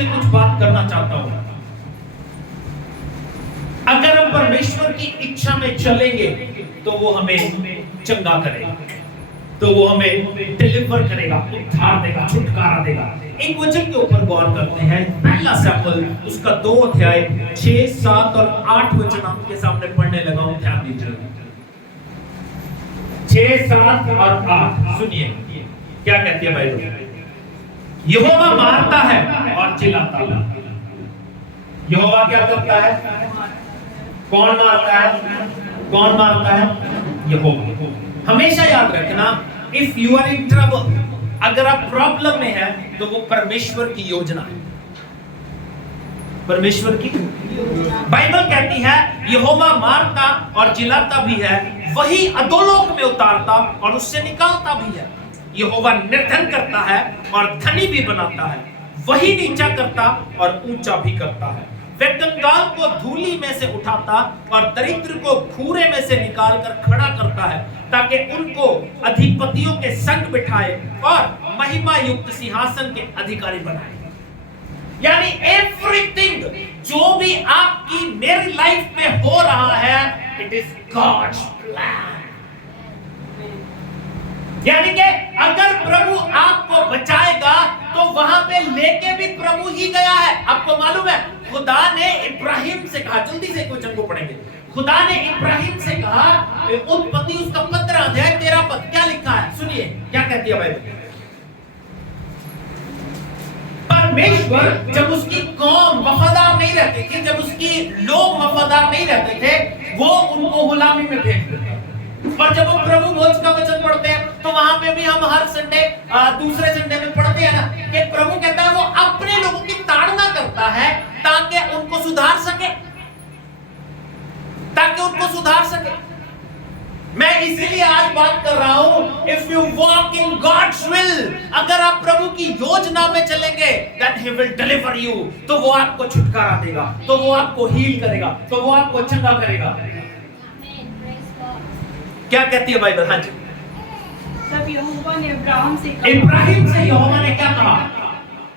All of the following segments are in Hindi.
आपसे कुछ बात करना चाहता हूं। अगर हम परमेश्वर की इच्छा में चलेंगे तो वो हमें चंगा करेगा, तो वो हमें डिलीवर करेगा, उद्धार देगा, छुटकारा देगा। एक वचन के ऊपर गौर करते हैं, पहला शमूएल उसका 2 अध्याय 6, 7 और 8 वचन आपके सामने पढ़ने लगा हूं, ध्यान दीजिए। 6, 7 और 8 सुनिए क्या कहती है बाइबल। यहोवा मारता है और चिल्लाता है। यहोवा क्या करता है? कौन मारता है? कौन मारता है? यहोवा। हमेशा याद रखना, if you are in trouble, अगर आप प्रॉब्लम में है तो वो परमेश्वर की योजना है। परमेश्वर की बाइबल कहती है यहोवा मारता और जिलाता भी है, वही अधोलोक में उतारता और उससे निकालता भी है। यहोवा निर्धन करता है और धनी भी बनाता है, वही नीचा करता और ऊंचा भी करता है। वह कंगाल को धूली में से उठाता और दरिद्र को खूरे में से निकालकर खड़ा करता है, ताकि उनको अधिपतियों के संग बिठाए और महिमा युक्त सिंहासन के अधिकारी बनाए। यानी एवरीथिंग जो भी आपकी मेरी लाइफ में हो रहा है, इट इज गॉड्स प्लान। यानी कि अगर प्रभु आपको बचाएगा तो वहां पे लेके भी प्रभु ही गया है। आपको मालूम है, खुदा ने इब्राहिम से कहा, जल्दी से क्वेश्चन को पढ़ेंगे। खुदा ने इब्राहिम से कहा, उत्पत्ति उसका 15 अध्याय 13 पद, क्या लिखा है सुनिए, क्या कहती है बाइबल। परमेश्वर जब उसकी कौम वफादार नहीं रहती थी, जब उसकी लोग वफादार नहीं रहते थे, वो उनको गुलामी में भेज देते। और जब हम प्रभु भोज का वचन पढ़ते हैं तो वहां पे भी हम हर संडे दूसरे संडे में पढ़ते हैं ना कि प्रभु कहता है वो अपने लोगों की ताड़ना करता है ताकि उनको सुधार सके, ताकि उनको सुधार सके। मैं इसीलिए आज बात कर रहा हूं, if you walk in God's will, अगर आप प्रभु की योजना में चलेंगे, then he will deliver you, तो वो आपको छुटकारा देगा, तो वो आपको हील करेगा, तो वो आपको चंगा करेगा। क्या कहती है बाइबल? हाँ जी। तब यहोवा ने इब्राहिम से यहोवा ने क्या कहा?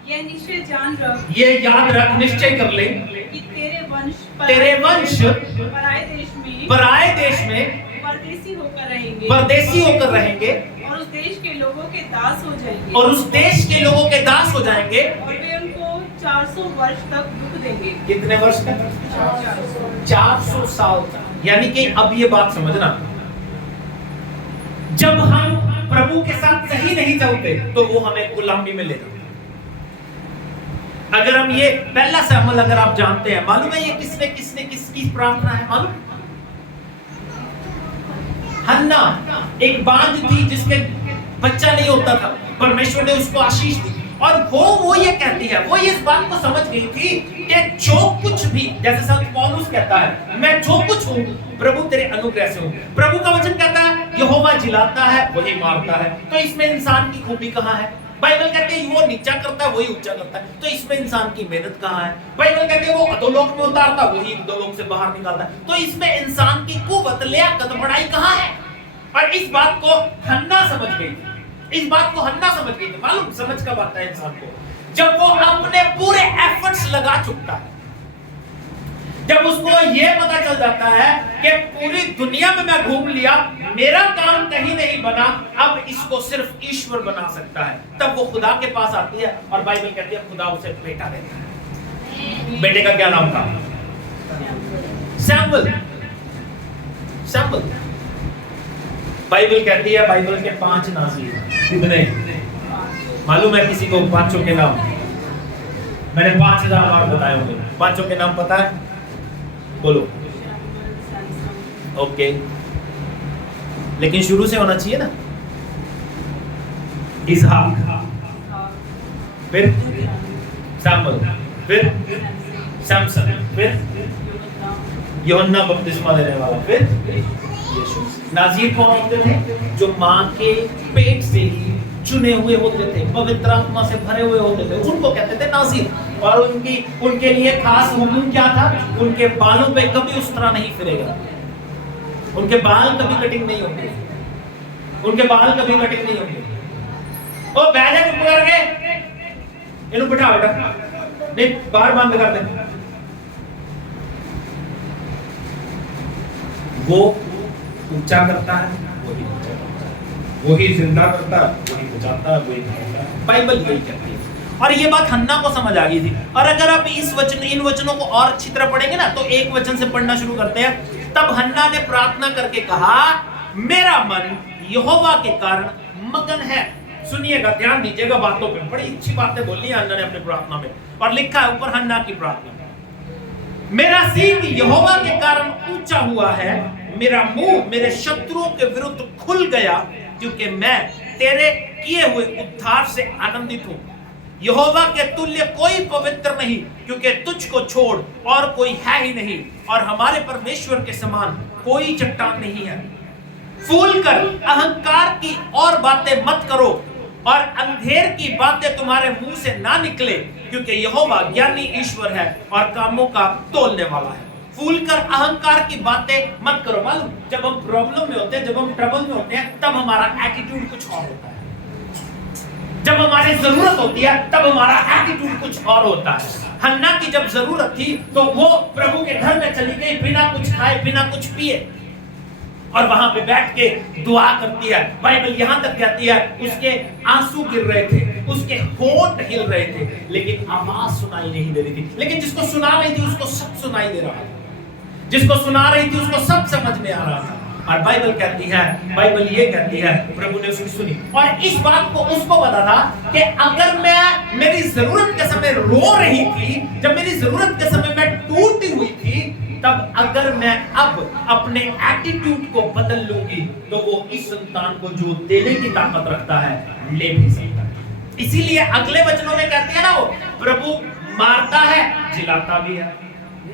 ये निश्चय जान रख, ये याद रख, निश्चय कर ले कि तेरे वंश पराए देश में परदेसी होकर रहेंगे और उस देश के लोगों के दास हो जाएंगे और वे उनको 400 वर्ष तक दुख देंगे। कितने वर्ष तक? 400 साल तक। यानी कि अब ये बात समझना, जब हम प्रभु के साथ सही नहीं चलते तो वो हमें गुलामी में ले जाते। अगर हम ये पहला शमूएल अगर आप जानते हैं, मालूम है ये किसकी प्रार्थना है मालूम? हन्ना, एक बांझ थी जिसके बच्चा नहीं होता था, परमेश्वर ने उसको आशीष दी और वो ये कहती है, वो इस बात को समझ गई थी कि जो कुछ भी, जैसे संत पौलुस कहता है, मैं जो कुछ हूं प्रभु तेरे अनुग्रह से हूं। प्रभु का वचन कहता है यहोवा जिलाता है, वही मारता है, तो इसमें इंसान की खूबी कहां है? बाइबल कहते हैं वो नीचा करता है, वही ऊंचा करता है, तो इसमें इंसान की मेहनत कहां है? बाइबल कहते हैं वो अधोलोक में उतारता, वही अधोलोक से बाहर निकालता है, तो इसमें इंसान की कुव्वत, लियाकत, बड़ाई कहां है? और इस बात को हन्ना समझ गई थी, इस बात को हन्ना समझ गई थी। मालूम समझ कब आता है इंसान को? जब वो अपने पूरे एफर्ट्स लगा चुकता है, जब उसको ये पता चल जाता है कि पूरी दुनिया में मैं घूम लिया, मेरा काम कहीं नहीं बना, अब इसको सिर्फ ईश्वर बना सकता है, तब वो खुदा के पास आती है और बाइबल कहती है खुदा उसे बेटा देता है। बेटे का क्या नाम था? सैमुअल। सैमुअल। बाइबल कहती है बाइबल के 5 नाज़ीर। कितने मालूम है किसी को? 5 के नाम मैंने 5000 बार बताए होंगे। 5 के नाम पता है? बोलो। ओके, लेकिन शुरू से होना चाहिए ना। इसहाक, फिर सैमुएल, फिर सैमसन, फिर यूहन्ना बपतिस्मा देने वाला, फिर यीशु। नाज़ीर कौन होते थे? जो मां के पेट से ही चुने हुए होते थे, पवित्र आत्मा से भरे हुए होते थे, उनको कहते थे नाज़ीर। और उनके लिए खास हुक्म क्या था? उनके बालों पे कभी उस तरह नहीं फिरेगा, उनके बाल कभी कटिंग नहीं होंगे, उनके बाल कभी कटिंग नहीं होंगे। और बैठे चुप करके इनको बिठा बेटा, नहीं बाहर बंद कर दे। वो ऊंचा करता है, वही ऊंचा करता है, वही जिंदा करता है, वही बचाता है, वही करता है। बाइबल यही कहती है। और ये बात हन्ना को समझ आ गई थी। और अगर आप इन वचनों को और अच्छी तरह पढ़ेंगे ना, तो एक वचन से पढ़ना शुरू करते हैं। तब हन्ना ने प्रार्थना करके कहा, मेरा मन यहोवा के कारण मगन है। सुनिएगा, ध्यान दीजिएगा बातों पे। बड़ी अच्छी बातें बोली है हन्ना ने अपनी प्रार्थना में, और लिखा है ऊपर हन्ना की प्रार्थना में, मेरा सींग यहोवा के कारण ऊंचा हुआ है, मेरा मुंह मेरे शत्रुओं के विरुद्ध खुल गया, क्योंकि मैं तेरे किए हुए उद्धार से आनंदित हूं। यहोवा के तुल्य कोई पवित्र नहीं, क्योंकि तुझको छोड़ और कोई है ही नहीं, और हमारे परमेश्वर के समान कोई चट्टान नहीं है। फूल कर अहंकार की और बातें मत करो, और अंधेर की बातें तुम्हारे मुंह से ना निकले, क्योंकि यहोवा ज्ञानी ईश्वर है और कामों का तोलने वाला है। फूल कर अहंकार की बातें मत करो। मालूम, जब हम प्रॉब्लम में होते हैं, जब हम ट्रबल में होते हैं, तब हमारा एटीट्यूड कुछ और होता है। जब हमारी जरूरत होती है, तब हमारा एटीट्यूड कुछ और होता है। हन्ना की जब जरूरत थी, तो वो प्रभु के घर में चली गई, बिना कुछ खाए, बिना कुछ पिए, और वहां पे बैठ के दुआ करती है। बाइबल यहां तक कहती है, उसके आंसू गिर रहे थे, उसके होंठ हिल रहे थे, लेकिन आवाज सुनाई नहीं दे रही थी। लेकिन जिसको सुना रही थी उसको सब सुनाई दे रहा था, जिसको सुना रही थी उसको सब समझ में आ रहा था। और बाइबल कहती है, बाइबल ये कहती है, प्रभु ने उसकी सुनी, और इस बात को उसको पता था कि अगर मैं मेरी जरूरत के समय रो रही थी, जब मेरी जरूरत के समय मैं टूटी हुई थी, तब अगर मैं अब अपने एटीट्यूड को बदल लूंगी, तो वो इस संतान को जो देने की ताकत रखता है, ले भी सकता है। इसीलिए अगले वचनों में कहते हैं ना, वो प्रभु मारता है, जिलाता भी है,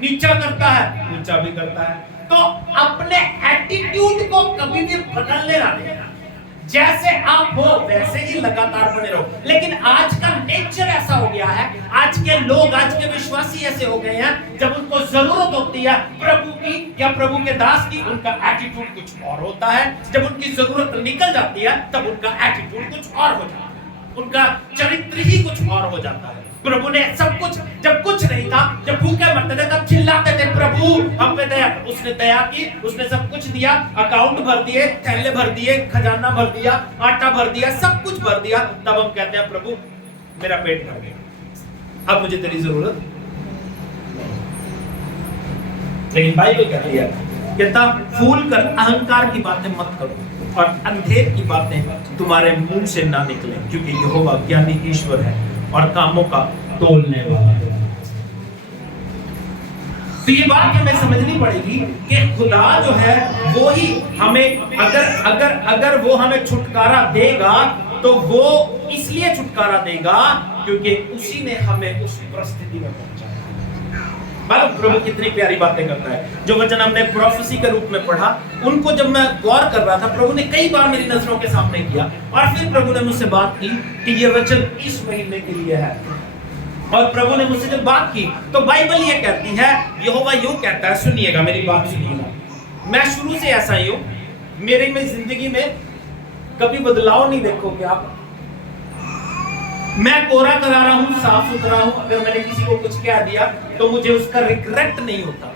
नीचा करता है, ऊंचा भी करता है। तो अपने एटीट्यूड को कभी भी बदलने ना देना। जैसे आप हो वैसे ही लगातार बने रहो। लेकिन आज का नेचर ऐसा हो गया है, आज के लोग, आज के विश्वासी ऐसे हो गए हैं, जब उनको जरूरत होती है प्रभु की या प्रभु के दास की, उनका एटीट्यूड कुछ और होता है। जब उनकी जरूरत निकल जाती है, तब उनका एटीट्यूड कुछ और हो जाता है, उनका चरित्र ही कुछ और हो जाता है। प्रभु ने सब कुछ, जब कुछ नहीं था, जब भूखे मरते थे, तब चिल्लाते थे, प्रभु हम पे दया। उसने दया की, उसने सब कुछ दिया, अकाउंट भर दिए, थैले भर दिए, खजाना भर दिया, आटा भर दिया, सब कुछ भर दिया। तब हम कहते हैं, प्रभु मेरा पेट भर गया, अब मुझे तेरी जरूरत। लेकिन बाइबल कहती है, कहता फूल कर अहंकार की बातें मत करो, और अंधेर की बातें तुम्हारे मुंह से ना निकले, क्योंकि यहोवा ज्ञानी ईश्वर है और कामों का तोलने वाला है। तो ये बात हमें समझनी पड़ेगी कि खुदा जो है वो ही हमें, अगर वो हमें छुटकारा देगा, तो वो इसलिए छुटकारा देगा क्योंकि उसी ने हमें उस परिस्थिति में पहुंचाया। मालूम प्रभु कितनी प्यारी बातें करता है। जो वचन हमने प्रोफेसी के रूप में पढ़ा, उनको जब मैं गौर कर रहा था, प्रभु ने कई बार मेरी नजरों के सामने किया, और फिर प्रभु ने मुझसे बात की कि ये वचन इस महीने के लिए है। और प्रभु ने मुझसे जब बात की, तो बाइबल ये कहती है, यहोवा यूं कहता है, सुनिएगा मेरी बात सुनिएगा। मैं शुरू से ऐसा ही हूं, मेरी में जिंदगी में कभी बदलाव नहीं देखोगे आप। मैं कोरा करा रहा हूं, साफ सुथरा हूं। अगर मैंने किसी को कुछ कह दिया, तो मुझे उसका रिग्रेट नहीं होता,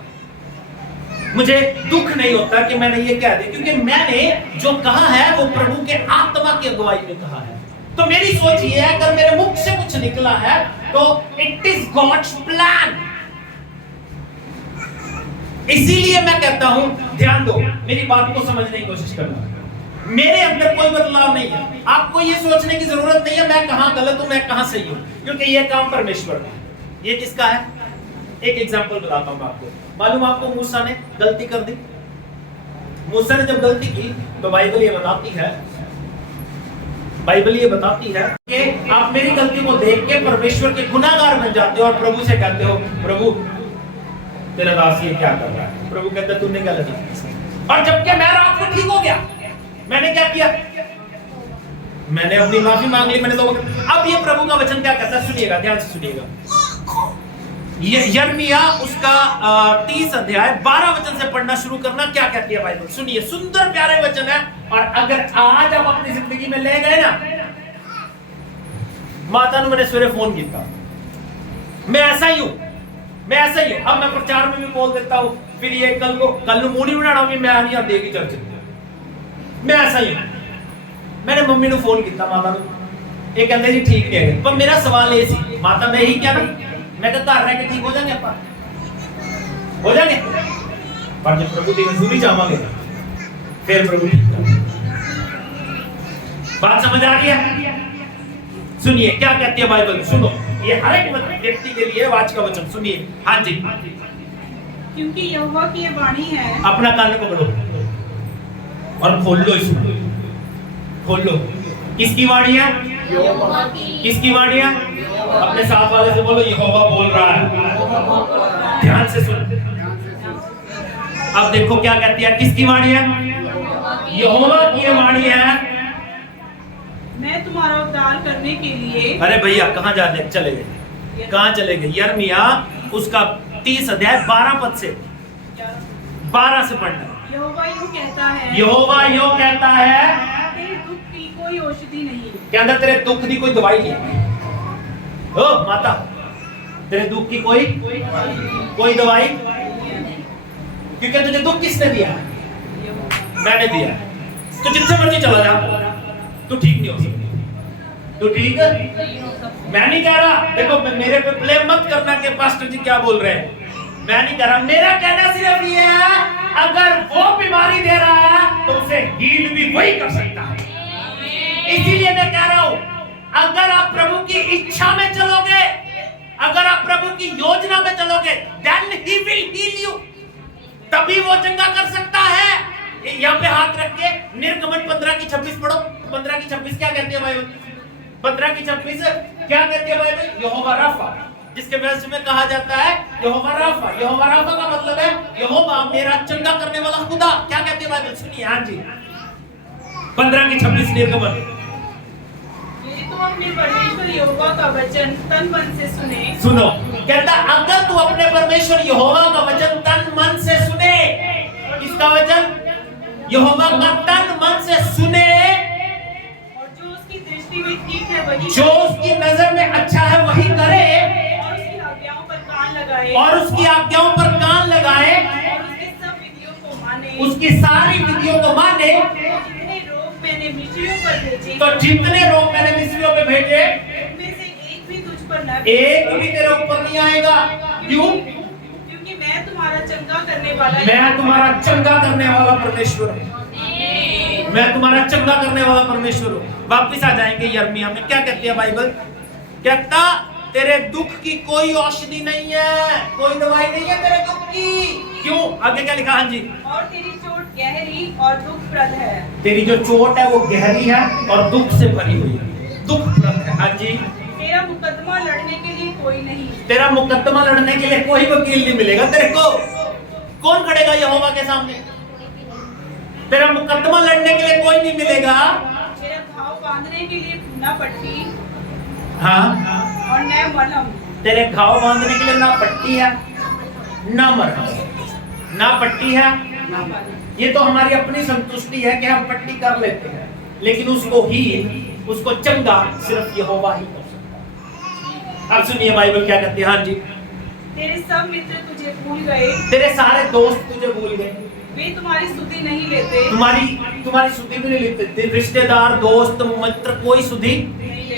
मुझे दुख नहीं होता कि मैंने ये कह दिया, क्योंकि मैंने जो कहा है वो प्रभु के आत्मा की अगुवाई में कहा है। तो मेरी सोच ये है, अगर मेरे मुख से कुछ निकला है, तो इट इज गॉड्स प्लान। इसीलिए मैं कहता हूं, ध्यान दो, मेरी बात को समझने की कोशिश करना। मेरे अंदर कोई बदलाव नहीं है। आपको ये सोचने की जरूरत नहीं है मैं कहां गलत हूं, मैं कहां सही हूं, क्योंकि ये काम परमेश्वर का है। ये किसका है? एक एग्जांपल बताता हूं आपको। मालूम आपको, मूसा ने गलती कर दी। मूसा ने जब गलती की, तो बाइबल ये बताती है कि आप मेरी गलती को देख के परमेश्वर के गुनाहगार बन जाते हो और प्रभु से कहते हो, प्रभु तेरा दास ये क्या कर रहा है? प्रभु कहता है, तूने क्या लगा? और जबकि मैं रात को ठीक हो गया, मैंने क्या किया? मैंने अपनी माफी मांग ली, मैंने तो। अब ये प्रभु का वचन क्या कहता है, सुनिएगा, ध्यान से सुनिएगा। यिर्मयाह उसका 30 अध्याय 12 वचन से पढ़ना शुरू करना। क्या कहती है बाइबल? सुनिए, सुंदर प्यारे वचन है। और अगर आज आप अपनी जिंदगी में ले गए ना, माता ने मैंने सवेरे फोन किया, मैं ऐसा ही हूं, मैं ऐसा ही हूं। अब मैं प्रचार में भी बोल देता हूं, फिर ये कल मुंह नहीं बनाना भी मैं नहीं आती चर्च, मैं ऐसा ही हूं। मैंने मम्मी को फोन किया, माता को, ये कहते जी ठीक नहीं है, पर मेरा सवाल ये सी, माता मैं ही क्या नहीं, मैं तो घर रह के ठीक हो जाएंगे, आप हो जाएंगे, पर जब प्रभु की हजूरी जावांगे फिर प्रभु ठीक करेंगे। बात समझ आ रही है? सुनिए क्या कहती है बाइबल, सुनो, ये हर एक व्यक्ति के लिए आज का वचन सुनिए। हाँ जी, क्योंकि यहोवा की ये वाणी है। अपना कान पकड़ो और खोल लो, इसको खोल लो। किसकी वाणी है? किसकी वाणी है? अपने साथ वाले से बोलो, यहोवा बोल रहा है। ध्यान से सुन। अब देखो क्या कहती है, किसकी वाणी है? यहोवा की वाणी है। मैं तुम्हारा उद्धार करने के लिए। अरे भैया कहाँ जाने चले गए, कहाँ चले गए? यिर्मयाह उसका 30 अध्याय 12 पद से 12 से पढ़ना। यहोवा यूं कहता है, यहोवा यूं कहता है, तेरे दुख की कोई औषधि नहीं। कहता तेरे दुख की कोई दवाई नहीं। ओ माता, तेरे दुख की कोई दवाई, क्योंकि तुझे दुख किसने दिया? मैंने दिया। तो जितने मर्जी चला जा, तू ठीक नहीं हो सकती, तू ठीक है? मैं नहीं कह रहा, देखो मेरे पे प्ले मत करना कि पास्टर जी क्या बोल रहे हैं, मैं नहीं कह रहा। मेरा कहना सिर्फ ये है, अगर वो बीमारी दे रहा है तो उसे हील भी वही कर सकता है। इसीलिए मैं कह रहा हूं, अगर आप प्रभु की इच्छा में चलोगे, अगर आप प्रभु की योजना में चलोगे, then he will heal you, तभी वो चंगा कर सकता है। यहाँ पे हाथ रख के निर्गमन 15 की 26 पढ़ो। 15 की 26 क्या कहती है बाइबल? 15 की 26 क्या कहती है बाइबल? यहोवा राफा, जिसके वजह में कहा जाता है यहोवा राफा। यहोवा राफा का मतलब है यहोवा मेरा चंगा करने वाला खुदा। क्या कहती है बाइबल? सुनिए। हाँ जी, 15 की 26 निर्गमन। यदि तुम अपने परमेश्वर यहोवा का वचन तन मन से सुने। सुनो, कहता अगर तू अपने परमेश्वर यहोवा का वचन तन मन से सुने, किसका वचन? यहोवा का तन मन से सुने, और जो उसकी दृष्टि में ठीक है वही, जो उसकी नजर में अच्छा है वही करे, और उसकी आज्ञाओं पर कान लगाए, और उसकी आज्ञाओं पर कान लगाए, और उसकी सब विधियों को माने, उसकी सारी विधियों को माने, जितने रोग मैंने मिस्रियों पर भेजे, तो जितने रोग मैंने मिस्रियों पे भेजे उनमें से एक भी तुझ पर न, एक भी तेरे ऊपर नहीं आएगा। क्यों? क्योंकि मैं तुम्हारा चंगा करने वाला, मैं तुम्हारा चंगा करने वाला परमेश्वर हूं। मैं तुम्हारा चंगा करने वाला परमेश्वर हूं। वापिस आ जाएंगे यिर्मयाह में, क्या कहती है बाइबल? कहता तेरे दुख की कोई औषधि नहीं है, कोई दवाई नहीं है तेरे दुख की। क्यों? आगे क्या लिखा? हाँ जी, और तेरी चोट गहरी और दुखप्रद है। तेरी जो चोट है वो गहरी है और दुख से भरी हुई है, दुखप्रद है। हाँ जी, तेरा मुकदमा लड़ने के लिए कोई नहीं, तेरा मुकदमा लड़ने के लिए कोई वकील नहीं मिलेगा तेरे को। कौन खड़ेगा यहोवा के सामने? तेरा मुकदमा लड़ने के लिए कोई नहीं मिलेगा। तेरा घाव बांधने के लिए ना पट्टी, हाँ, और न मलहम। तेरे घाव बांधने के लिए ना पट्टी है ना मरहम, ना पट्टी है। ये तो हमारी अपनी संतुष्टि है कि हम पट्टी कर लेते हैं, लेकिन उसको ही, उसको चंगा सिर्फ यहोवा ही कर सकता है। अब सुनिए बाइबल क्या कहती है। हाँ जी, तेरे सब मित्र तुझे भूल गए, तेरे सारे दोस्त तुझे भूल गए, वे तुम्हारी स्तुति नहीं लेते, तुम्हारी सुधि भी नहीं लेते। रिश्तेदार, दोस्त, मित्र कोई सुधि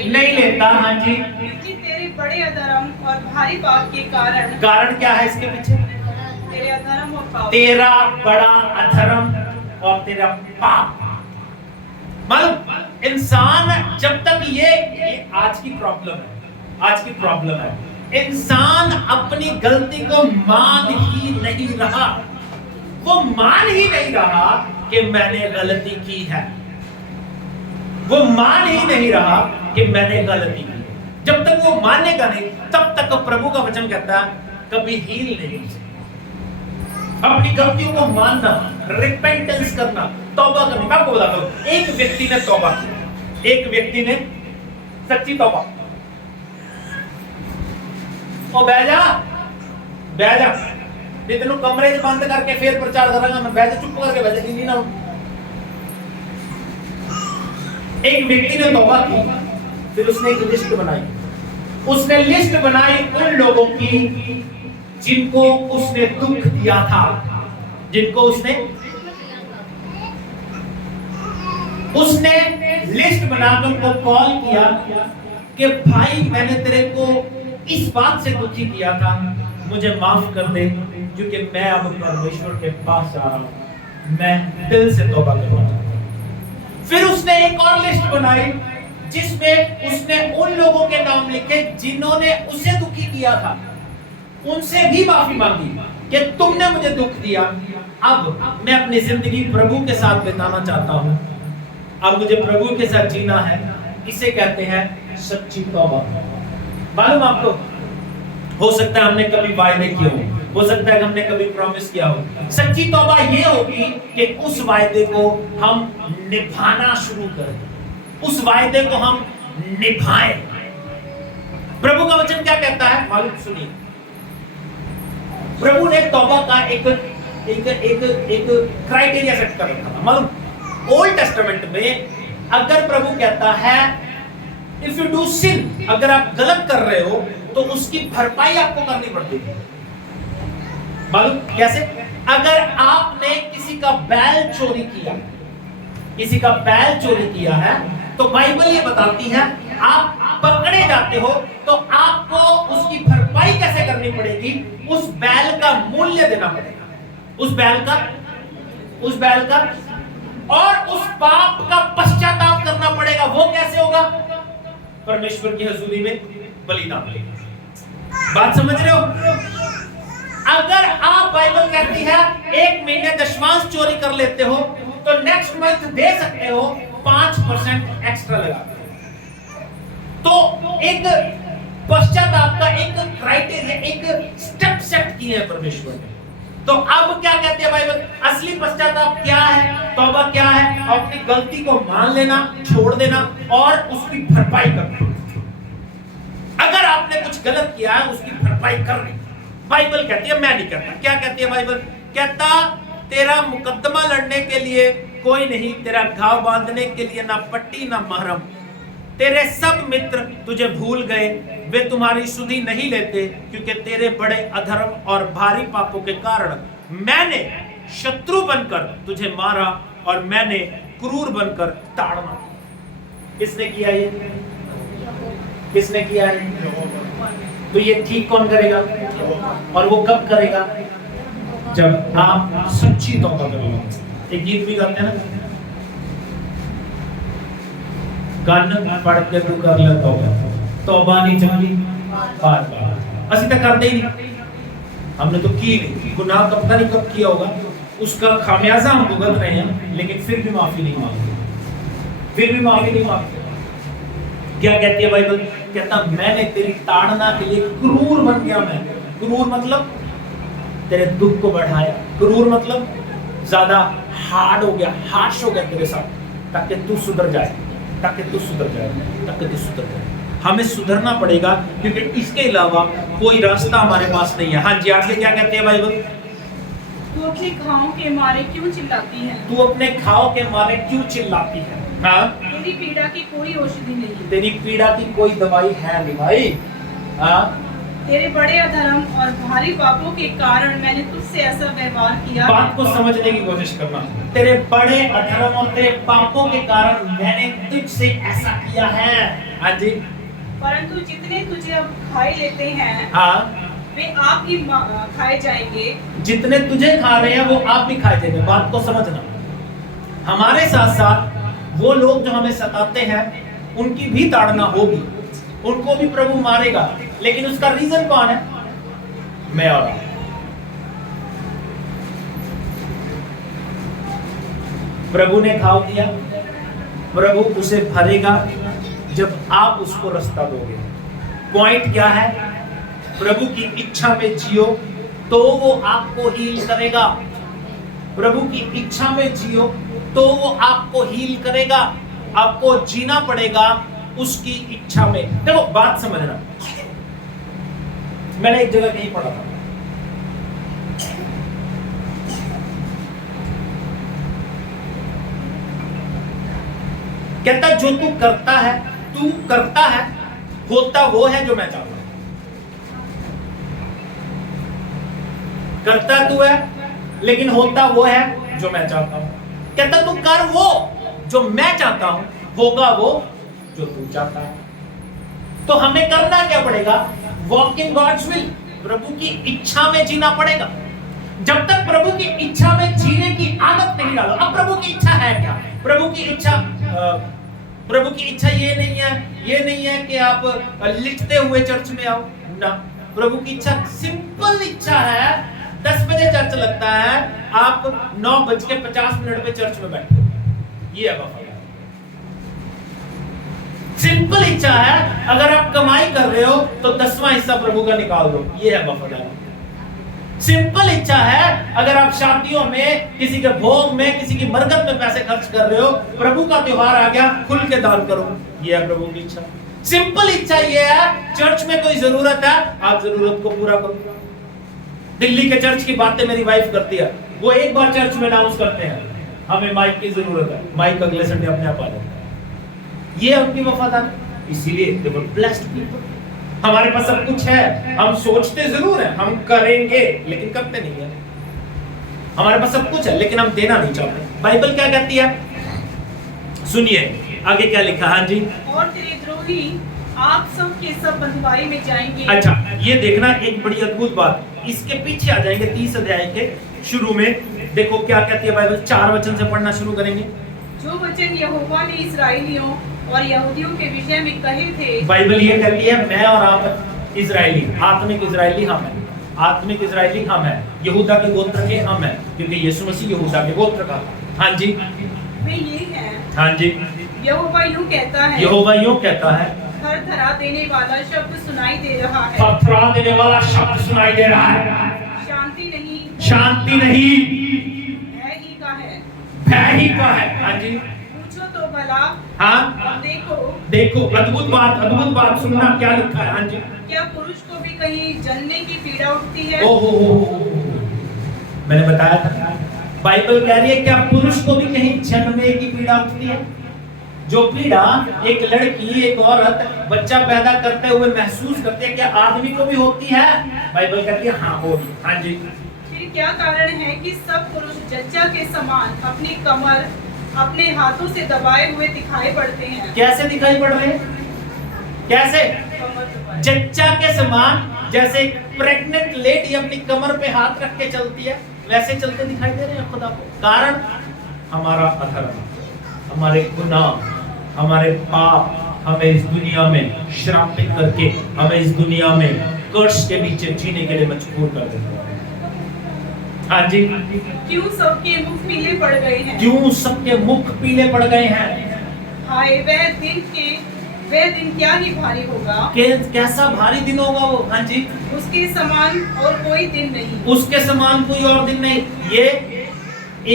नहीं लेता। हाँ जी, क्योंकि तेरे बड़े अधर्म और भारी पाप के कारण। कारण क्या है इसके पीछे? तेरे अधर्म और पाप, तेरा बड़ा अधर्म और तेरा पाप। मालूम, इंसान जब तक ये आज की प्रॉब्लम है, आज की प्रॉब्लम है, इंसान अपनी गलती को मान ही नहीं रहा। वो मान ही नहीं रहा कि मैंने गलती की है। वो मान ही नहीं रहा कि मैंने गलती की। जब तक वो मानेगा नहीं, तब तक प्रभु का वचन कहता है कभी हील नहीं हो सकता। अपनी गलतियों को मानना, रिपेंटेंस करना, तौबा करना। मैं आपको बताता हूं, एक व्यक्ति ने तौबा की, एक व्यक्ति ने सच्ची तौबा। ओ बैजा नहीं तेन कमरे च बंद करके फिर प्रचार करूंगा मैं। बैजा चुप करके बैजा नहीं ना। एक व्यक्ति ने तौबा की, फिर उसने एक लिस्ट बनाई उसने लिस्ट बनाई उन लोगों की जिनको उसने दुख दिया था, जिनको उसने लिस्ट बनाकर उनको कॉल किया कि भाई मैंने तेरे को इस बात से दुखी किया था, मुझे माफ कर दे, क्योंकि मैं अब परमेश्वर के पास जा रहा हूं, मैं दिल से तौबा करूंगा। फिर उसने एक और लिस्ट बनाई जिसमें उसने उन लोगों के नाम लिखे जिन्होंने उसे दुखी किया था, उनसे भी माफी मांगी कि तुमने मुझे दुख दिया, अब मैं अपनी जिंदगी प्रभु के साथ बिताना चाहता हूं, अब मुझे प्रभु के साथ जीना है। इसे कहते हैं सच्ची तौबा। मालूम आपको, हो सकता है हमने कभी वायदे किए हो सकता है हमने कभी प्रॉमिस किया हो। सच्ची तौबा ये होगी कि उस वायदे को हम निभाना शुरू करें, उस वायदे को हम निभाएं। प्रभु का वचन क्या कहता है, मालूम सुनिए। प्रभु ने तौबा का एक क्राइटेरिया सेट कर रखा था। मालूम ओल्ड टेस्टामेंट में अगर प्रभु कहता है इफ यू डू सिन, अगर आप गलत कर रहे हो तो उसकी भरपाई आपको करनी पड़ती है। मालूम कैसे? अगर आपने किसी का बैल चोरी किया, किसी का बैल चोरी किया है, तो बाइबल ये बताती है आप पकड़े जाते हो तो आपको उसकी भरपाई कैसे करनी पड़ेगी? उस बैल का मूल्य देना पड़ेगा, उस बैल का और उस पाप का पश्चाताप करना पड़ेगा। वो कैसे होगा? परमेश्वर की हजूरी में बलिदान। बात समझ रहे हो? अगर आप, बाइबल कहती है 1 महीने दशमांश चोरी कर लेते हो तो नेक्स्ट मंथ दे सकते हो 5% एक्स्ट्रा लगा। तो एक पश्चाताप का एक क्राइटेरिया, एक स्टेप सेट किए हैं परमेश्वर ने। तो अब क्या कहते हैं बाइबल? असली पश्चाताप क्या है, तौबा क्या है? अपनी गलती को मान लेना, छोड़ देना और उसकी भरपाई करना। अगर आपने कुछ गलत किया है उसकी भरपाई करनी। बाइबल कहती है, मैं नहीं करता। क्या कहती है बाइबल? कहता तेरा मुकदमा लड़ने के लिए कोई नहीं, तेरा घाव बांधने के लिए ना पट्टी ना महरम। तेरे सब मित्र तुझे भूल गए, वे तुम्हारी सुधि नहीं लेते, क्योंकि तेरे बड़े अधर्म और भारी पापों के कारण मैंने शत्रु बनकर तुझे मारा और मैंने क्रूर बनकर ताड़ना। किसने किया ये? किसने किया है? तो ये ठीक कौन करेगा? और वो कब करेगा? जब आप सच्ची तौबा करोगे। एक गीत भी गाते हैं ना, गाना पढ़ के तू कर ले तौबा, तौबा नहीं चंगी बार बार। असि तो करते ही नहीं, हमने तो की नहीं, गुनाह कब का नहीं कब किया होगा, उसका खामियाजा हम भुगत रहे हैं, लेकिन फिर भी माफी नहीं मांगते। क्या कहती है बाइबल? कहता मैंने तेरी ताड़ना के लिए क्रूर बन गया। मैं क्रूर मतलब तेरे दुख को बढ़ाया, क्रूर मतलब ज्यादा हार्ड हो गया, हार्श हो गया तेरे साथ, ताकि तू सुधर जाए। हमें सुधरना पड़ेगा, क्योंकि इसके अलावा कोई रास्ता हमारे पास नहीं है। हाँ जी, आगे क्या कहते हैं बाइबल? तू अपने घाव के मारे क्यों चिल्लाती है? तू अपने घाव के मारे क्यों चिल्लाती है? हाँ, तेरी पीड़ा की कोई औषधि नहीं, तेरी पीड़ा की कोई दवाई है नहीं भाई। हाँ, तेरे बड़े अधर्म और भारी पापों के कारण मैंने तुझसे ऐसा व्यवहार किया। बात को समझने की कोशिश करना। तेरे बड़े अधर्म और तेरे पापों के कारण मैंने तुझसे ऐसा किया है। हाँ जी, परंतु जितने तुझे अब खाए लेते हैं, हाँ, वे आप ही खाए जाएंगे। जितने तुझे खा रहे हैं वो आप भी खाए जाएंगे। बात को समझना। हमारे साथ साथ वो लोग जो हमें सताते हैं उनकी भी ताड़ना होगी, उनको भी प्रभु मारेगा, लेकिन उसका रीजन कौन है? मैं और आप। प्रभु ने घाव दिया, प्रभु उसे भरेगा जब आप उसको रास्ता दोगे। पॉइंट क्या है? प्रभु की इच्छा में जियो तो वो आपको हील करेगा। प्रभु की इच्छा में जियो तो वो आपको हील करेगा। आपको जीना पड़ेगा उसकी इच्छा में। देखो बात समझना, मैंने एक जगह कहीं पढ़ा था, कहता जो तू करता है होता वो है जो मैं चाहता हूं। करता तू है, लेकिन होता वो है जो मैं चाहता हूं। कहता तू कर वो जो मैं चाहता हूं, होगा वो जो तू चाहता है। तो हमें करना क्या पड़ेगा? वॉक इन गॉड्स विल, प्रभु की इच्छा में जीना पड़ेगा। जब तक प्रभु की इच्छा में जीने की आदत नहीं डालो। अब प्रभु की इच्छा है क्या? प्रभु की इच्छा ये नहीं है कि आप लिखते हुए चर्च में आओ ना। प्रभु की इच्छा सिंपल इच्छा है। 10 बजे चर्च लगता है, आप 9:50 पे चर्च में बैठे हो। ये है वफादारी। सिंपल इच्छा है। अगर आप कमाई कर रहे हो तो 10वां हिस्सा प्रभु का निकाल दो। ये है वफादारी। सिंपल इच्छा है। अगर आप शादियों में, किसी के भोग में, किसी की मरकत में पैसे खर्च कर रहे हो, प्रभु का त्योहार आ गया, खुल के दान करो। ये है प्रभु की इच्छा। सिंपल इच्छा ये है। चर्च में कोई जरूरत है, आप जरूरत को पूरा करो। दिल्ली के चर्च की बातें मेरी वाइफ करती है। वो एक बार चर्च में अनाउंस करते हैं, हमें माइक की जरूरत है, माइक अगले संडे अपने आप आ जाता है। ये है उनकी वफादारी। इसीलिए they were blessed people। हमारे पास सब कुछ है, हम सोचते जरूर हैं हम करेंगे, लेकिन करते नहीं है। हमारे पास सब कुछ है, लेकिन हम देना नहीं चाहते। बाइबल क्या कहती है? सुनिए आगे क्या लिखा। हाँ जी। और तेरे द्रोही आप सब के सब बंधुआई में जाएंगे। अच्छा, ये देखना एक बड़ी अद्भुत बात। इसके पीछे आ जाएंगे 30 अध्याय के शुरू में। देखो क्या कहती है बाइबल। 4 वचन से पढ़ना शुरू करेंगे। जो वचन यहोवा ने इस्राएलियों और यहूदियों के विषय में कहे थे। बाइबल ये कहती है मैं और आप इजरायली, आत्मिक इजरायली हम हैं। आत्मिक इजरायली हम हैं, यहूदा के गोत्र के हम हैं, क्योंकि यीशु मसीह यहूदा के गोत्र का। हाँ जी। वे ये हैं। हाँ जी। यहोवा यूं कहता है। यहोवा यूं कहता है। थरथरा देने वाला शब्द सुनाई दे रहा है। थरथरा देने वाला शब्द सुनाई दे रहा है। शांति नहीं। शांति नहीं। भय ही का है। भय ही का है। हाँ जी। पूछो तो भला। हाँ। देखो। देखो अद्भुत बात सुनना क्या लिखा है। हाँ जी। क्या पुरुष को भी कहीं जलने की पीड़ा उठती है? मैंने बताया था। बाइबल कह रही है क्या पुरुष को भी कहीं जन्मने की पीड़ा उठती है? जो पीड़ा एक लड़की, एक औरत बच्चा पैदा करते हुए महसूस करती है, क्या आदमी को भी होती है? बाइबल कहती है हाँ होगी। हाँ जी। फिर क्या कारण है कि सब पुरुष जच्चा के समान अपनी कमर अपने हाथों से दबाए हुए दिखाई पड़ते हैं? कैसे दिखाई पड़ रहे हैं? कैसे? जच्चा के समान। जैसे प्रेग्नेंट लेडी अपनी कमर पे हाथ रख के चलती है, वैसे चलते दिखाई दे रहे हैं खुदा को। कारण हमारा अधर्म, हमारे गुनाह, हमारे पाप हमें इस दुनिया में श्रापित करके, हमें इस दुनिया में कर्स के नीचे जीने के लिए मजबूर कर देते हैं। हाँ जी। क्यों सबके मुख पीले पड़ गए हैं? क्यों सबके मुख पीले पड़ गए हैं? हाय वह दिन क्या ही भारी होगा। कैसा भारी दिन होगा वो। हाँ जी। उसके समान और कोई दिन नहीं। उसके समान कोई और दिन नहीं। ये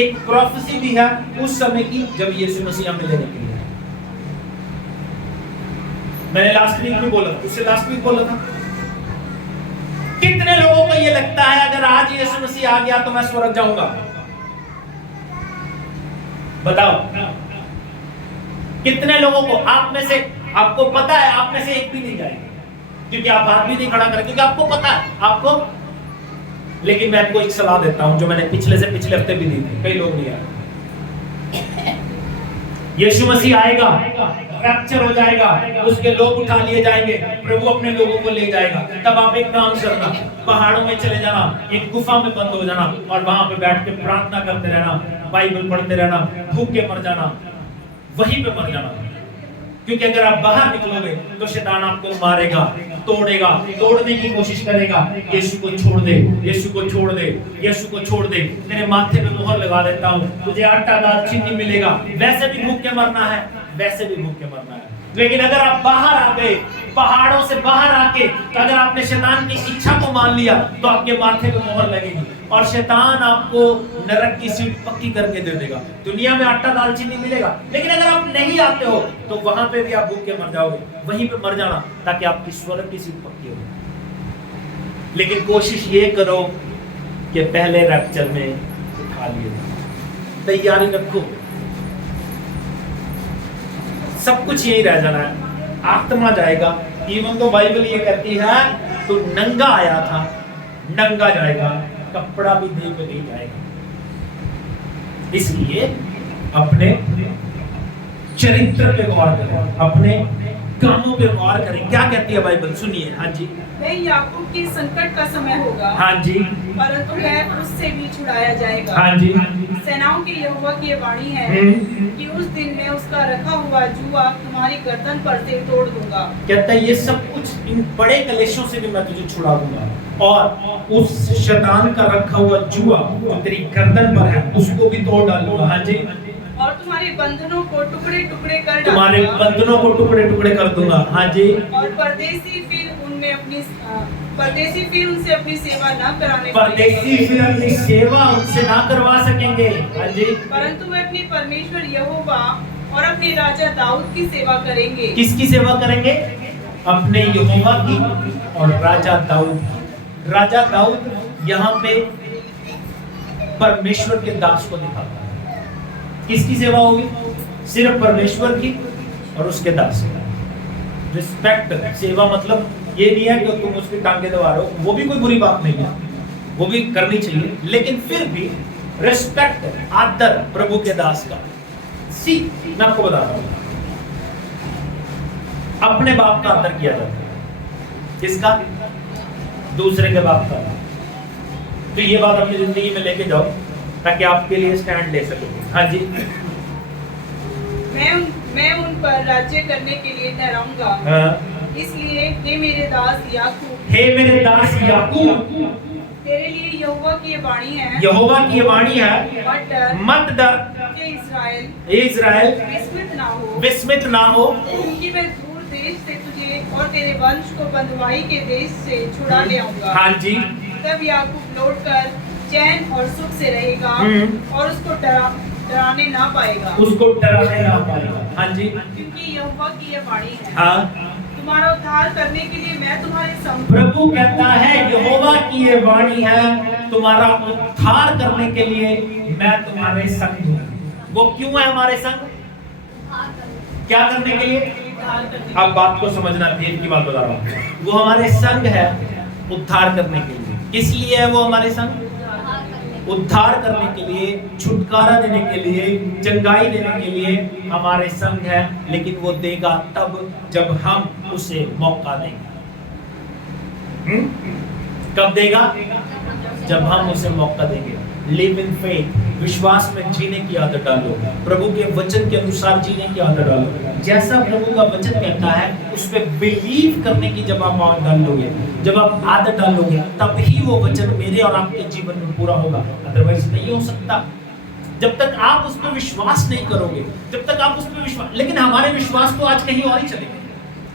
एक प्रोफेसी भी है उस समय की जब यीशु मसीह हमें लेने के लिए। मैंने लास्ट वीक भी बोला था, उससे लास्ट वीक बोला था। कितने लोगों को ये लगता है अगर आज यीशु मसीह आ गया तो मैं स्वर्ग जाऊंगा? बताओ कितने लोगों को? आप में से, आपको पता है आप में से एक भी नहीं जाएगा, क्योंकि आप हाथ भी नहीं खड़ा करें, क्योंकि आपको पता है आपको। लेकिन मैं आपको एक सलाह देता हूं जो मैंने पिछले हफ्ते भी दी थी। कई लोग नहीं आए। यीशु मसीह आएगा, रैप्चर हो जाएगा, उसके लोग उठा लिए जाएंगे, प्रभु अपने लोगों को ले जाएगा। तब आप एक काम करना, पहाड़ों में चले जाना, एक गुफा में बंद हो जाना और वहां पे बैठ के प्रार्थना करते रहना, बाइबल पढ़ते रहना, भूखे मर जाना, वहीं पे मर जाना। क्योंकि अगर आप बाहर निकलोगे तो शैतान आपको मारेगा, तोड़ेगा, तोड़ने की कोशिश करेगा। यीशु को छोड़ दे, यीशु को छोड़ दे, यीशु को छोड़ दे। तेरे माथे पे मोहर लगा देता हूँ, तुझे आटा दाल चीनी मिलेगा। वैसे भी भूख के मरना है, वैसे भी भूख के मरना है। लेकिन अगर आप बाहर आ गए, पहाड़ों से बाहर आके, अगर आपने शैतान की इच्छा को मान लिया तो आपके माथे पे मोहर लगेगी और शैतान आपको नरक की सीट पक्की करके दे देगा। दुनिया में आटा दाल चीनी मिलेगा, लेकिन अगर आप नहीं आते हो तो वहां पे भी आप भूख के मर जाओगे। वहीं पे मर जाना ताकि आपकी स्वर्ग की सीट पक्की हो। लेकिन कोशिश ये करो कि पहले रैप्चर में उठा लिए, तैयारी रखो। सब कुछ यही रह जाना है, आत्मा जाएगा, इवन तो बाइबल ये कहती है तो नंगा आया था, नंगा जाएगा, कपड़ा भी दे के नहीं जाएगा। इसलिए अपने चरित्र पे गौर करें, अपने कामों पे गौर करें। क्या कहती है बाइबल, सुनिए। हाँ जी। वह याकूब की संकट का समय होगा, हाँ जी। परंतु वह उससे भी छुड़ाया जाएगा। हाँ जी। सेनाओं की यहोवा की ये वाणी है कि उस दिन में उसका रखा हुआ जुआ तुम्हारी गर्दन पर से तोड़ दूंगा। कहता है ये सब कुछ, इन बड़े कलेशों से भी मैं तुझे छुड़ा दूंगा, और उस शैतान का रखा हुआ जुआ जो तेरी गर्दन पर है उसको भी तोड़ डालूंगा। हाँ जी। और तुम्हारे बंधनों को टुकड़े टुकड़े कर तुम्हारे डालूंगा। बंधनों को टुकड़े टुकड़े कर दूंगा। हाँ जी। और परदेसी फिर उनसे अपनी सेवा न कराने परदेसी फिर अपनी सेवा उनसे ना करवा सकेंगे। हाँ जी। परंतु वे अपने परमेश्वर यहोवा और अपने राजा दाऊद की सेवा करेंगे। किसकी सेवा करेंगे? अपने यहोवा की और राजा दाऊद की। राजा दाऊद यहाँ पे परमेश्वर के दास को दिखाता है। किसकी सेवा होगी? सिर्फ परमेश्वर की और उसके दास की। रिस्पेक्ट, सेवा मतलब ये नहीं है कि तुम उसकी टांगे दबा रहे हो, वो भी कोई बुरी बात नहीं है, वो भी करनी चाहिए, लेकिन फिर भी रिस्पेक्ट, आदर प्रभु के दास का। मैं आपको बता रहा हूं, अपने बाप का आदर किया जाता है। किसका? दूसरे के बाप का। तो ये बात अपनी जिंदगी में लेके जाओ ताकि आपके लिए स्टैंड ले सके। हाँ जी। मैं उन पर राज्य करने के लिए ठहराऊंगा। हाँ। इसलिए हे मेरे दास याकूब, हे मेरे दास याकूब, तेरे लिए यहोवा की ये वाणी है, यहोवा की ये वाणी है, मत डर, मत डर, हे इस्राएल, हे इस्राएल, विस्मित ना हो, विस्मित ना हो, क्योंकि मैं दूर देश से तुझे और तेरे वंश को बंधुआई के देश से छुड़ा ले आऊंगा। हाँ जी। तब याकूब लौटकर चैन और सुख से रहेगा और उसको डराने ना पाएगा। उसको डराने ना पाएगा। हाँ जी। क्योंकि यहोवा की ये वाणी है, हाँ। तुम्हारा उद्धार करने के लिए मैं तुम्हारे संग। प्रभु कहता है यहोवा की ये वाणी है, तुम्हारा उद्धार करने के लिए मैं तुम्हारे संग हूँ। वो क्यों है हमारे संग? क्या करने के लिए? अब बात को समझना, देव की बात बता रहा हूँ। वो हमारे संग है उद्धार करने के लिए। किस लिए है वो हमारे संग? उद्धार करने के लिए, छुटकारा देने के लिए, चंगाई देने के लिए हमारे संग है। लेकिन वो देगा तब जब हम उसे मौका देंगे। कब देगा? जब हम उसे मौका देंगे। लिव इन फेथ, विश्वास में जीने की आदत डालो, प्रभु के वचन के अनुसार जीने की आदत डालो। जैसा प्रभु का वचन कहता है उस पर बिलीव करने की जब आप आदत डालोगे, जब आप आदत डालोगे, तब ही वो वचन मेरे और आपके जीवन में पूरा होगा। अदरवाइज नहीं हो सकता। जब तक आप उस पर विश्वास नहीं करोगे, जब तक आप उस पर विश्वास, लेकिन हमारे विश्वास तो आज कहीं और ही चले गए।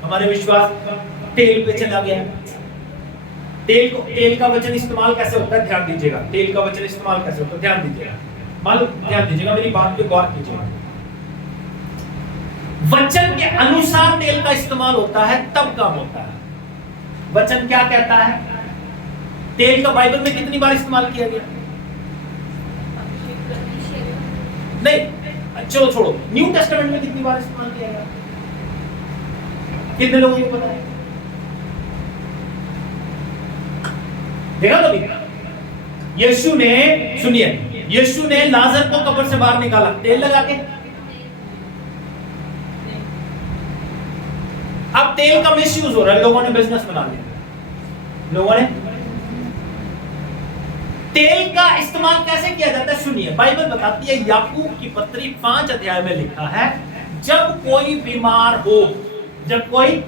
हमारे विश्वास तेल पे चला गया। तेल का वचन इस्तेमाल कैसे होता है? ध्यान दीजिएगा। तेल का वचन इस्तेमाल कैसे होता है? ध्यान दीजिएगा, ध्यान दीजिएगा, मेरी बात पे गौर कीजिएगा। वचन के अनुसार तेल का इस्तेमाल होता है तब काम होता है। वचन क्या कहता है? तेल का बाइबल में कितनी बार इस्तेमाल किया गया? नहीं, चलो छोड़ो, न्यू टेस्टामेंट में कितनी बार इस्तेमाल किया गया? कितने लोगों को पता है? देखा कभी? यीशु ने, सुनिए, यीशु ने लाजर को कब्र से बाहर निकाला तेल लगा के। अब तेल का मिसयूज हो रहा है, लोगों ने बिजनेस बना लिया। लोगों ने तेल का इस्तेमाल कैसे किया जाता है? सुनिए, बाइबल बताती है, याकूब की पत्री 5 अध्याय में लिखा है, जब कोई बीमार हो, जब कोई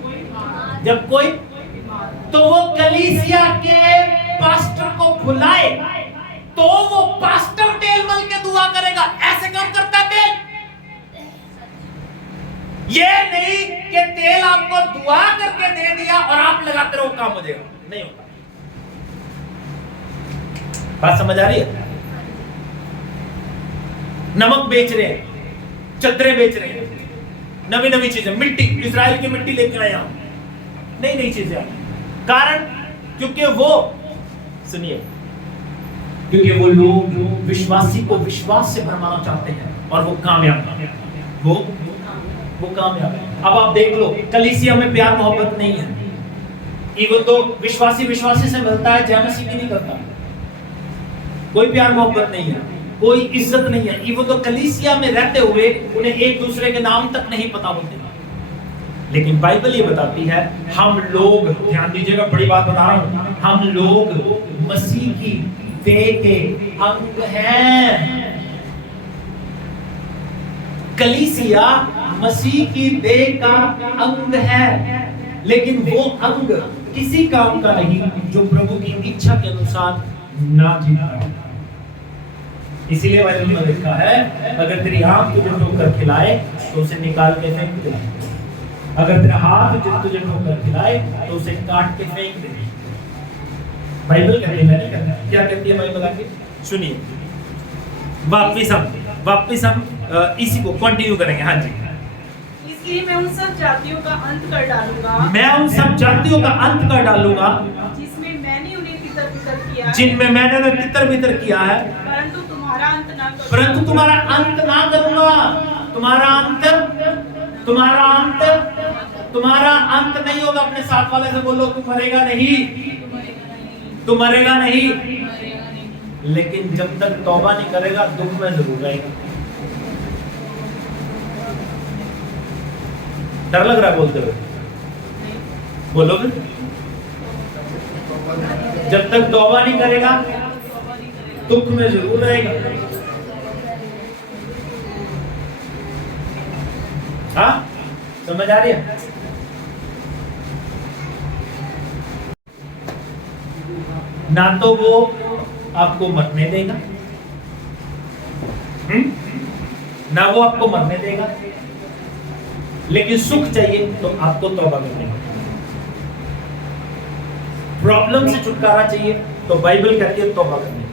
तो वो कलीसिया के पास्टर को बुलाए, तो वो पास्टर तेल मल के दुआ करेगा। ऐसे काम करता है तेल। ये नहीं कि तेल आपको दुआ करके दे दिया और आप लगाते रहो, काम हो जाएगा। नहीं होता। बात समझ आ रही है? नमक बेच रहे हैं, चदरें बेच रहे हैं, नवी नवी चीजें, मिट्टी, इजराइल की मिट्टी लेकर आया हूं, नई नई चीजें। कारण क्योंकि वो, सुनिए, क्योंकि वो लोग विश्वासी को विश्वास से भरमाना चाहते हैं और वो कामयाब है। वो कामयाब है। अब आप देख लो, कलीसिया में प्यार मोहब्बत नहीं है। इवन तो विश्वासी से मिलता है, जय मसीह भी नहीं करता, कोई प्यार मोहब्बत नहीं है, कोई इज्जत नहीं है। इवन तो कलीसिया में रहते हुए उन्हें एक दूसरे के नाम तक नहीं पता होते। लेकिन बाइबल ये बताती है, हम लोग, ध्यान दीजिएगा, बड़ी बात बता रहा हूं, हम लोग मसीह की देह के अंग हैं। कलीसिया मसीह की देह का अंग है, लेकिन वो अंग किसी काम का नहीं जो प्रभु की इच्छा के अनुसार ना जीता। इसीलिए बाइबल में लिखा है, अगर तेरी आंख तुझे ठोकर खिलाए तो उसे निकाल के फेंक दे, अगर तेरा हाथ तुझे ठोकर खिलाए तो उसे काट के फेंक दे। बाइबल कहती है, मैं नहीं कहता। क्या कहती है बाइबल आगे? सुनिए, वापिस हम इसी को कंटिन्यू करेंगे। हाँ जी। इसलिए मैं उन सब जातियों का अंत कर डालूंगा, मैं उन सब जातियों का अंत कर डालूंगा जिसमें मैंने उन्हें तितर-बितर किया है, जिनमें मैंने उन्हें तितर-बितर किया है, परंतु तुम्हारा अंत ना करूंगा, परंतु तुम्हारा अंत ना करूंगा। तुम्हारा अंत नहीं होगा। अपने साथ वाले से बोलो, तू मरेगा नहीं, तू मरेगा नहीं। लेकिन जब तक तौबा नहीं करेगा, दुख में जरूर रहेगा। डर लग रहा है बोलते हुए? बोलोगे? जब तक तौबा नहीं करेगा, दुख में जरूर रहेगा। हाँ, समझ आ रही है? ना तो वो आपको मरने देगा, ना वो आपको मरने देगा, लेकिन सुख चाहिए तो आपको तौबा करने देगा। प्रॉब्लम से छुटकारा चाहिए तो बाइबल कहती है तौबा करने।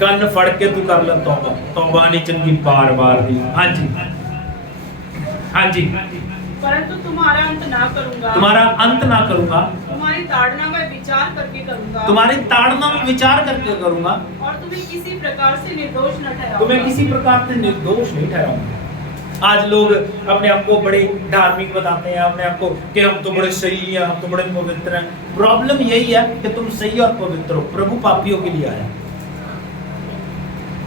कन्न फड़ के तू कर ले तौबा, तौबा नहीं चंगी बार बार दी। हाँ जी, हाँ जी। परंतु तुम्हारा अंत ना करूंगा, तुम्हारा अंत ना करूंगा, तुम्हारी ताड़ना में विचार करके करूंगा, तुम्हारी ताड़ना में विचार करके करूंगा, और तुम्हें किसी प्रकार से निर्दोष न ठहराऊंगा, तुम्हें किसी प्रकार से निर्दोष नहीं ठहराऊंगा। आज लोग अपने आप को बड़े धार्मिक बताते हैं, अपने आप को कि हम तो बड़े सही हैं, हम तो बड़े पवित्र हैं। प्रॉब्लम यही है कि तुम सही और पवित्र हो। प्रभु पापियों के लिए आया,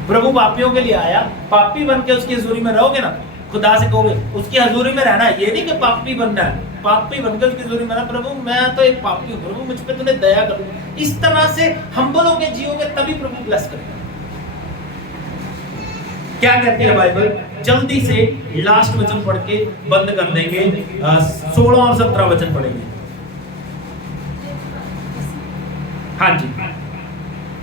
प्रभु पापियों के लिए आया। पापी बन के उसकी हजूरी में रहोगे ना, खुदा से कहोगे उसकी हजूरी में रहना है। ये नहीं कि पापी बनना है, पापी बनकर उसकी हजूरी में रहना, प्रभु मैं तो एक पापी हूँ, प्रभु मुझ पे तूने दया कर। इस तरह से हम्बल होके जियोगे तभी प्रभु ब्लेस करेगा। क्या कहती है बाइबल? जल्दी से लास्ट वचन पढ़ के बंद कर देंगे, 16 और 17 वचन पढ़ेंगे। हाँ जी।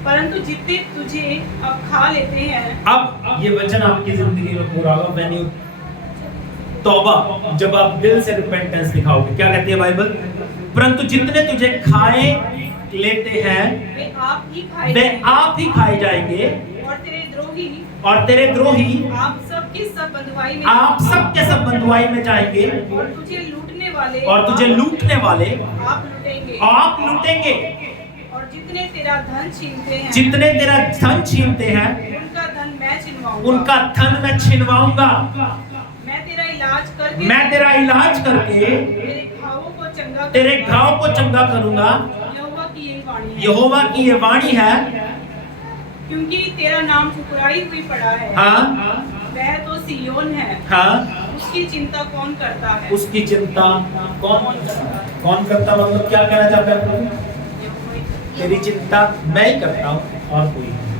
परंतु जितने तुझे अब खा लेते हैं, अब ये वचन आपकी जिंदगी में पूरा होगा व्हेन यू तौबा, जब आप दिल से रिपेंटेंस दिखाओगे। क्या कहती है बाइबल? परंतु जितने तुझे खाए लेते हैं वे आप ही खाए जाएंगे, और तेरे द्रोही आप सबके सब बंधुआई में जाएंगे, और तुझे लूटने वाले आप लूटेंगे। और जितने तेरा धन छीनते हैं, उनका धन मैं छिनवाऊंगा। मैं तेरा इलाज करके तेरे घाव को चंगा करूंगा। यहोवा की ये वाणी है। क्योंकि तेरा नाम ठुकराई हुई पड़ा है। हाँ, वह तो सिय्योन है। हाँ, उसकी चिंता कौन करता है? उसकी चिंता कौन करता? मतलब क्या कहना चाहता है प्रभु? तेरी चिंता मैं ही करता हूँ और कोई नहीं।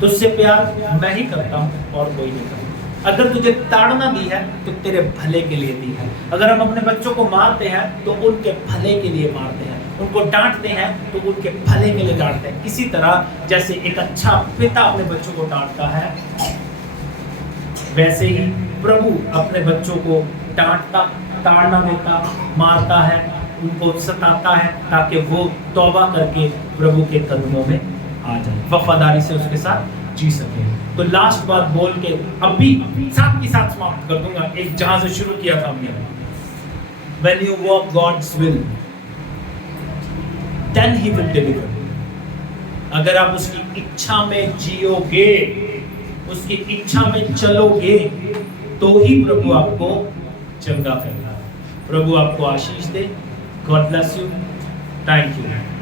तुझसे प्यार मैं ही करता हूँ और कोई नहीं करता। अगर तुझे ताड़ना दी है तो तेरे भले के लिए दी है। अगर हम अपने बच्चों को मारते हैं तो उनके भले के लिए मारते हैं, उनको डांटते हैं तो उनके भले के लिए डांटते हैं। इसी तरह जैसे एक अच्छा पिता अपने बच्चों को डांटता है, वैसे ही प्रभु अपने बच्चों को डांटता, ताड़ना देता, मारता है, उनको सताता है ताकि वो तौबा करके प्रभु के कदमों में आ जाए, वफादारी से उसके साथ जी सके। तो लास्ट बात बोल के अभी साथ के साथ समाप्त कर दूंगा, एक जहां से शुरू किया था हमने। When you walk God's will, then He will deliver. अगर आप उसकी इच्छा में जियोगे, उसकी इच्छा में चलोगे, तो ही प्रभु आपको चंगा करना है। प्रभु आपको आशीष दे। God bless you. Thank you.